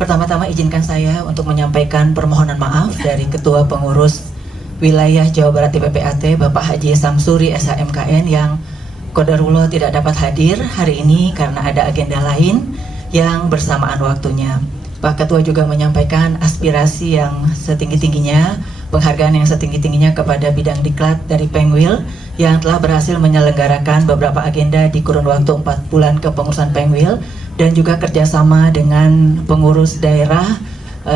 Pertama-tama izinkan saya untuk menyampaikan permohonan maaf dari Ketua Pengurus Wilayah Jawa Barat DPPAT Bapak Haji Samsuri SHMKN yang qadarullah tidak dapat hadir hari ini karena ada agenda lain yang bersamaan waktunya. Pak Ketua juga menyampaikan aspirasi yang setinggi-tingginya, penghargaan yang setinggi-tingginya kepada bidang diklat dari Pengwil yang telah berhasil menyelenggarakan beberapa agenda di kurun waktu 4 bulan kepengurusan Pengwil, dan juga kerjasama dengan pengurus daerah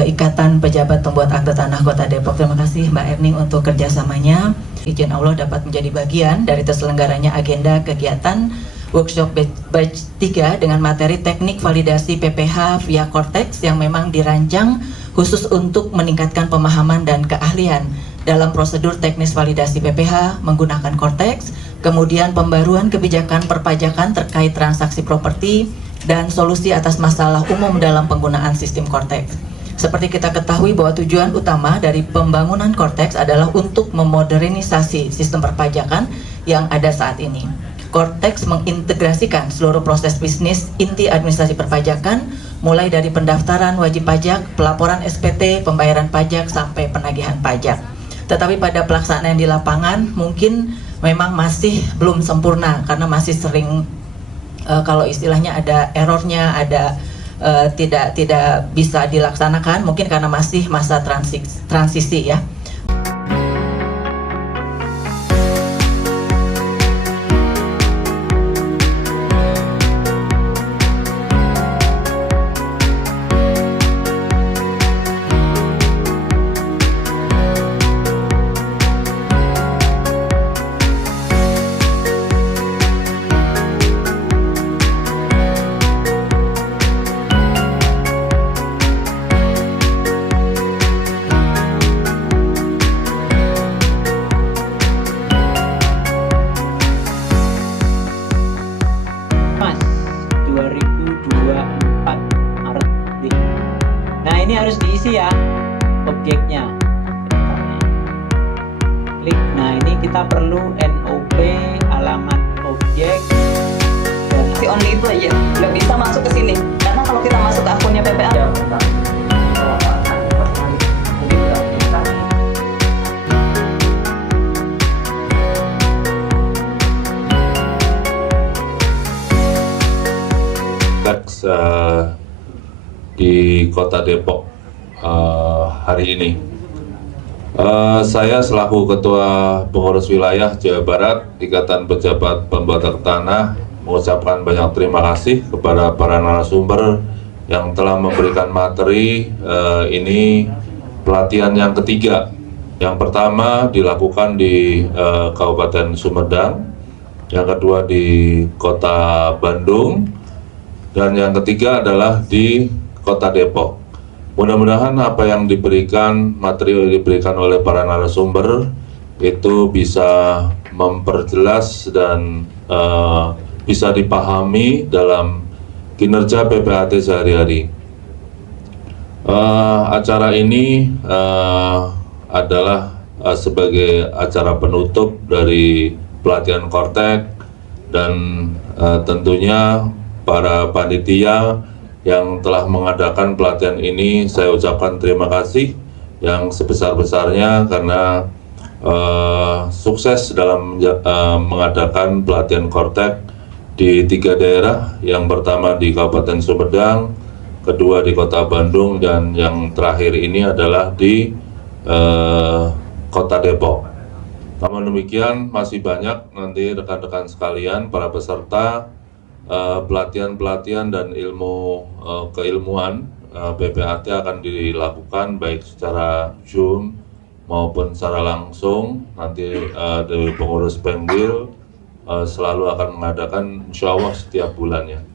Ikatan Pejabat Pembuat Akte Tanah Kota Depok. Terima kasih Mbak Erning untuk kerjasamanya. Izin Allah dapat menjadi bagian dari terselenggaranya agenda kegiatan workshop batch 3 dengan materi teknik validasi PPH via Cortex yang memang dirancang khusus untuk meningkatkan pemahaman dan keahlian dalam prosedur teknis validasi PPH menggunakan Cortex, kemudian pembaruan kebijakan perpajakan terkait transaksi properti, dan solusi atas masalah umum dalam penggunaan sistem Cortex. Seperti kita ketahui bahwa tujuan utama dari pembangunan Cortex adalah untuk memodernisasi sistem perpajakan yang ada saat ini. Cortex mengintegrasikan seluruh proses bisnis inti administrasi perpajakan, mulai dari pendaftaran wajib pajak, pelaporan SPT, pembayaran pajak, sampai penagihan pajak. Tetapi pada pelaksanaan di lapangan mungkin memang masih belum sempurna karena masih sering kalau istilahnya ada errornya, ada tidak bisa dilaksanakan, mungkin karena masih masa transisi ya. Nah, ini harus diisi ya objeknya. Klik. Nah, ini kita perlu NOP alamat objek. Si only itu aja, nggak bisa masuk ke sini. Karena kalau kita masuk ke akunnya PPA. Di Kota Depok hari ini. Saya selaku Ketua Pengurus Wilayah Jawa Barat Ikatan Pejabat Pembuat Akte Tanah mengucapkan banyak terima kasih kepada para narasumber yang telah memberikan materi ini pelatihan yang ketiga. Yang pertama dilakukan di Kabupaten Sumedang, yang kedua di Kota Bandung, dan yang ketiga adalah di Kota Depok. Mudah-mudahan apa yang diberikan, materi yang diberikan oleh para narasumber itu bisa memperjelas dan bisa dipahami dalam kinerja PPAT sehari-hari. Acara ini adalah sebagai acara penutup dari pelatihan Cortex, dan tentunya para panitia yang telah mengadakan pelatihan ini saya ucapkan terima kasih yang sebesar-besarnya karena sukses dalam mengadakan pelatihan Cortex di 3 daerah, yang pertama di Kabupaten Sumedang, kedua di Kota Bandung, dan yang terakhir ini adalah di Kota Depok. Namun demikian masih banyak nanti rekan-rekan sekalian para peserta pelatihan-pelatihan dan ilmu keilmuan PPAT akan dilakukan baik secara Zoom maupun secara langsung. Nanti dari pengurus Pengwil selalu akan mengadakan insya Allah setiap bulannya.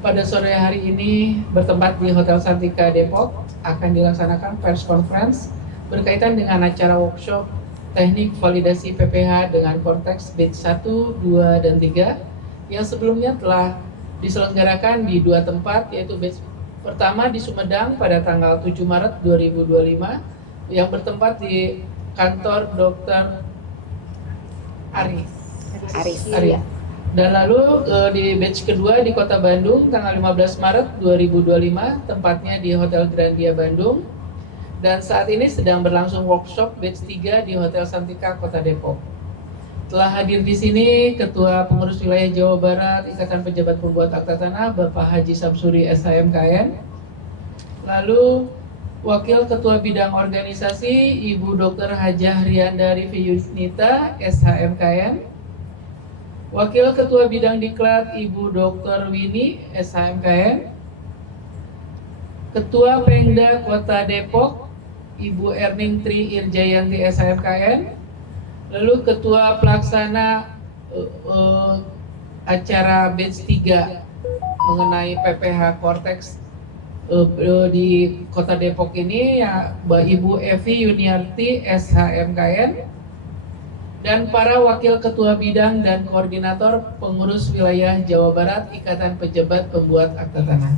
Pada sore hari ini bertempat di Hotel Santika Depok akan dilaksanakan press conference berkaitan dengan acara workshop teknik validasi PPH dengan Cortex batch 1, 2, dan 3 yang sebelumnya telah diselenggarakan di 2 tempat, yaitu batch pertama di Sumedang pada tanggal 7 Maret 2025 yang bertempat di kantor Dr. Aris. Dan lalu di batch kedua di Kota Bandung tanggal 15 Maret 2025, tempatnya di Hotel Grandia Bandung. Dan saat ini sedang berlangsung workshop batch 3 di Hotel Santika Kota Depok. Telah hadir di sini Ketua Pengurus Wilayah Jawa Barat Ikatan Pejabat Pembuat Akta Tanah Bapak Haji Samsuri SHMKN. Lalu Wakil Ketua Bidang Organisasi Ibu Dr. Hajah Riandari Yunita SHMKN. Wakil Ketua Bidang Diklat Ibu Dr. Wini SHMKN. Ketua Pengda Kota Depok Ibu Erning Tri Irjayanti SHMKN. Lalu Ketua Pelaksana acara batch 3 mengenai PPH Cortex di Kota Depok ini ya Mbak Ibu Evi Yuniarti SHMKN. Dan para Wakil Ketua Bidang dan Koordinator Pengurus Wilayah Jawa Barat Ikatan Pejabat Pembuat Akta Tanah.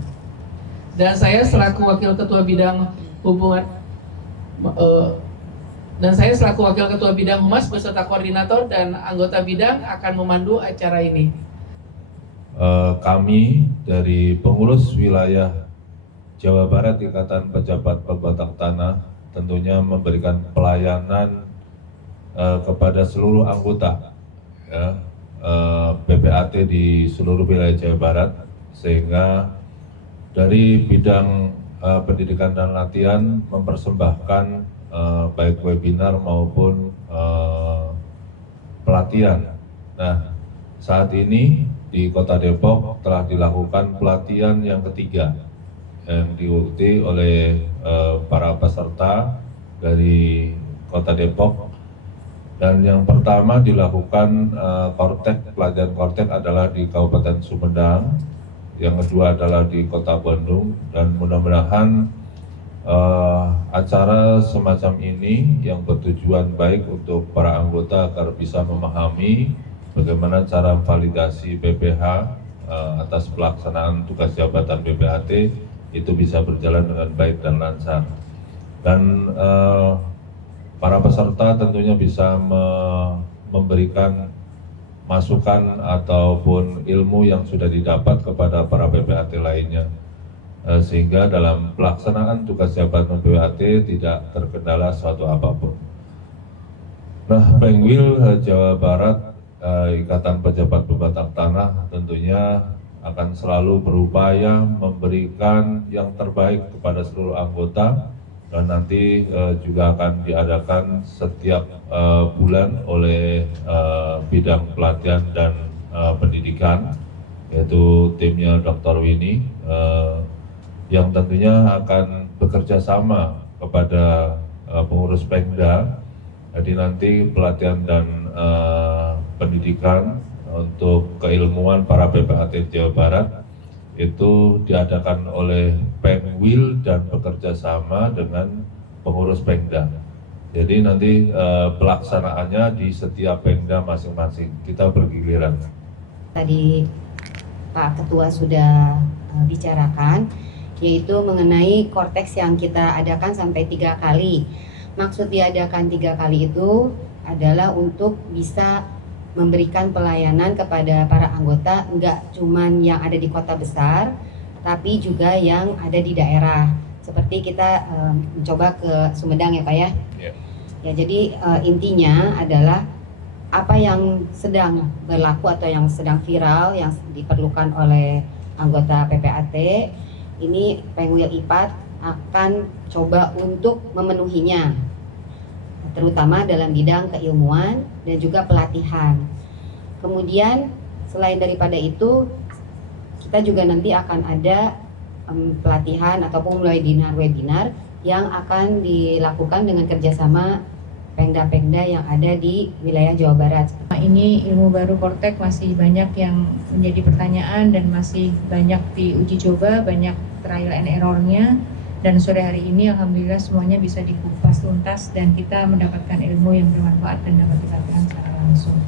Dan saya selaku Wakil Ketua Bidang Humas beserta Koordinator dan anggota bidang akan memandu acara ini. Kami dari Pengurus Wilayah Jawa Barat Ikatan Pejabat Pembuat Akta Tanah tentunya memberikan pelayanan kepada seluruh anggota ya, PPAT di seluruh wilayah Jawa Barat, sehingga dari bidang pendidikan dan latihan mempersembahkan baik webinar maupun pelatihan. Nah, saat ini di Kota Depok telah dilakukan pelatihan yang ketiga yang diikuti oleh para peserta dari Kota Depok. Dan yang pertama dilakukan pelatihan Cortex adalah di Kabupaten Sumedang, yang kedua adalah di Kota Bandung, dan mudah-mudahan acara semacam ini yang bertujuan baik untuk para anggota agar bisa memahami bagaimana cara validasi PPH atas pelaksanaan tugas jabatan PPAT itu bisa berjalan dengan baik dan lancar. Dan para peserta tentunya bisa memberikan masukan ataupun ilmu yang sudah didapat kepada para PPAT lainnya, sehingga dalam pelaksanaan tugas jabatan PPAT tidak terkendala suatu apapun. Nah, Pengwil Jawa Barat Ikatan Pejabat Pembuat Akta Tanah tentunya akan selalu berupaya memberikan yang terbaik kepada seluruh anggota. Dan nanti juga akan diadakan setiap bulan oleh bidang pelatihan dan pendidikan, yaitu timnya Dr. Wini, yang tentunya akan bekerja sama kepada pengurus Pengda. Jadi nanti pelatihan dan pendidikan untuk keilmuan para PPAT Jawa Barat itu diadakan oleh Pengwil dan bekerja sama dengan pengurus Pengda. Jadi nanti pelaksanaannya di setiap Pengda masing-masing, kita bergiliran. Tadi Pak Ketua sudah bicarakan, yaitu mengenai Cortex yang kita adakan sampai 3 kali. Maksud diadakan 3 kali itu adalah untuk bisa memberikan pelayanan kepada para anggota, enggak cuman yang ada di kota besar, tapi juga yang ada di daerah. Seperti kita mencoba ke Sumedang ya Pak ya. Yeah. Ya, jadi intinya adalah apa yang sedang berlaku atau yang sedang viral, yang diperlukan oleh anggota PPAT, ini Pengwil IPAT akan coba untuk memenuhinya, terutama dalam bidang keilmuan dan juga pelatihan. Kemudian selain daripada itu, kita juga nanti akan ada pelatihan ataupun webinar yang akan dilakukan dengan kerjasama pemda-pemda yang ada di wilayah Jawa Barat. Ini ilmu baru Kortek masih banyak yang menjadi pertanyaan dan masih banyak diuji coba, banyak trial and error-nya. Dan sore hari ini alhamdulillah semuanya bisa dikupas tuntas dan kita mendapatkan ilmu yang bermanfaat dan dapat dipraktikkan secara langsung.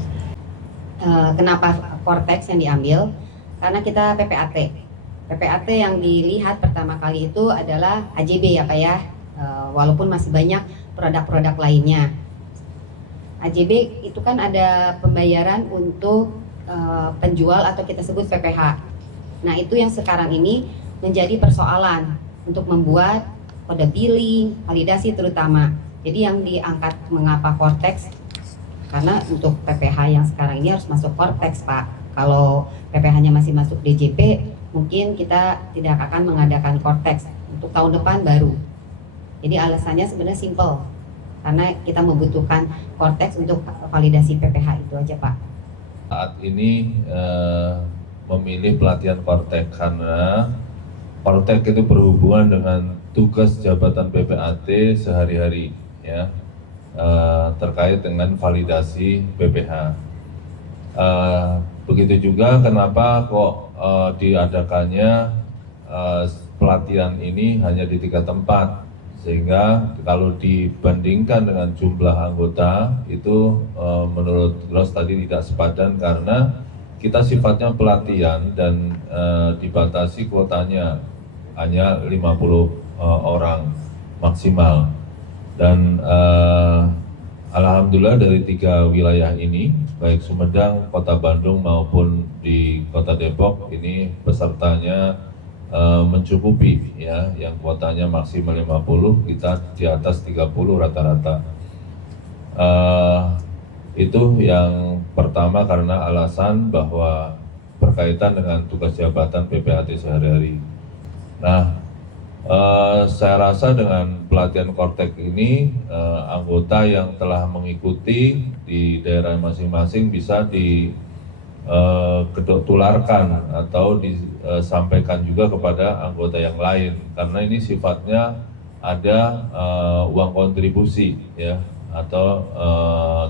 Kenapa Kortex yang diambil? Karena kita PPAT. PPAT yang dilihat pertama kali itu adalah AJB ya Pak ya, walaupun masih banyak produk-produk lainnya. AJB itu kan ada pembayaran untuk penjual atau kita sebut PPH. Nah itu yang sekarang ini menjadi persoalan untuk membuat kode billing, validasi terutama. Jadi yang diangkat mengapa Kortex? Karena untuk PPH yang sekarang ini harus masuk Kortex Pak. Kalau PPH-nya masih masuk DJP, mungkin kita tidak akan mengadakan Kortex. Untuk tahun depan baru. Jadi alasannya sebenarnya simple. Karena kita membutuhkan Kortex untuk validasi PPH itu aja Pak. Saat ini memilih pelatihan Kortex karena Kortex itu berhubungan dengan tugas jabatan PPAT sehari-hari ya, terkait dengan validasi PPH. Begitu juga kenapa kok diadakannya pelatihan ini hanya di 3 tempat, sehingga kalau dibandingkan dengan jumlah anggota itu menurut Gros tadi tidak sepadan karena kita sifatnya pelatihan dan dibatasi kuotanya hanya 50 orang maksimal. Dan alhamdulillah dari 3 wilayah ini, baik Sumedang, Kota Bandung maupun di Kota Depok, ini pesertanya mencukupi ya, yang kuotanya maksimal 50, kita di atas 30 rata-rata. Itu yang pertama karena alasan bahwa berkaitan dengan tugas jabatan PPAT sehari-hari. Nah, saya rasa dengan pelatihan Kortex ini, anggota yang telah mengikuti di daerah masing-masing bisa ditularkan atau disampaikan juga kepada anggota yang lain. Karena ini sifatnya ada uang kontribusi ya, atau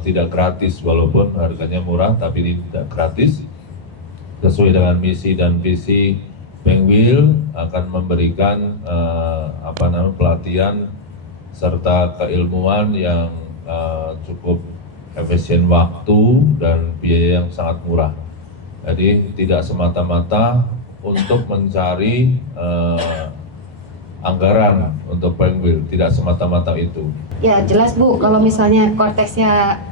tidak gratis, walaupun harganya murah tapi tidak gratis. Sesuai dengan misi dan visi Pengwil akan memberikan pelatihan serta keilmuan yang cukup efisien waktu dan biaya yang sangat murah. Jadi tidak semata-mata untuk mencari anggaran untuk Pengwil, tidak semata-mata itu. Ya jelas Bu, kalau misalnya Korteksnya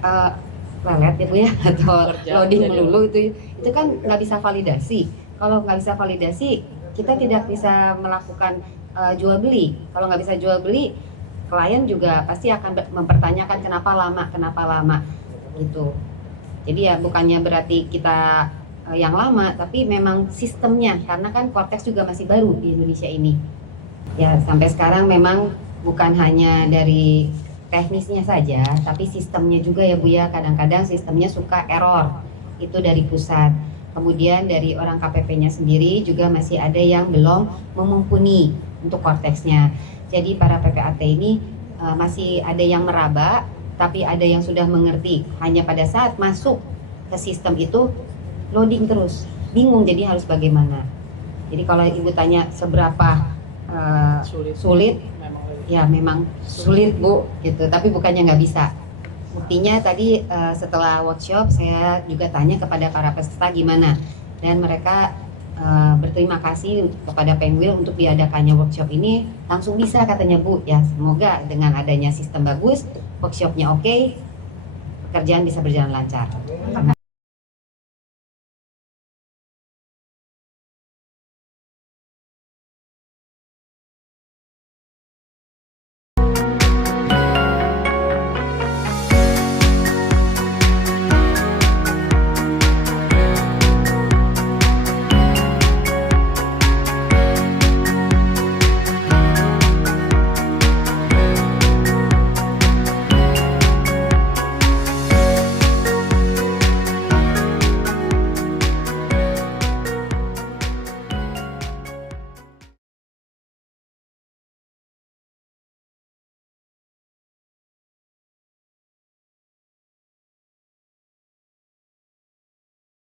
lelet ya Bu ya, atau loading melulu itu kan nggak bisa validasi. Kalau nggak bisa validasi, kita tidak bisa melakukan jual beli. Kalau nggak bisa jual beli, klien juga pasti akan mempertanyakan kenapa lama gitu. Jadi ya bukannya berarti kita yang lama, tapi memang sistemnya, karena kan Kortex juga masih baru di Indonesia ini. Ya sampai sekarang memang bukan hanya dari teknisnya saja, tapi sistemnya juga ya Bu ya, kadang-kadang sistemnya suka error, itu dari pusat. Kemudian dari orang KPP-nya sendiri juga masih ada yang belum memumpuni untuk Korteksnya. Jadi para PPAT ini masih ada yang meraba, tapi ada yang sudah mengerti. Hanya pada saat masuk ke sistem itu loading terus, bingung jadi harus bagaimana. Jadi kalau Ibu tanya seberapa sulit, ya memang sulit Bu, gitu. Tapi bukannya nggak bisa. Buktinya tadi setelah workshop saya juga tanya kepada para peserta gimana, dan mereka berterima kasih kepada Pengwil untuk diadakannya workshop ini, langsung bisa katanya Bu. Ya semoga dengan adanya sistem bagus, workshopnya oke, pekerjaan bisa berjalan lancar.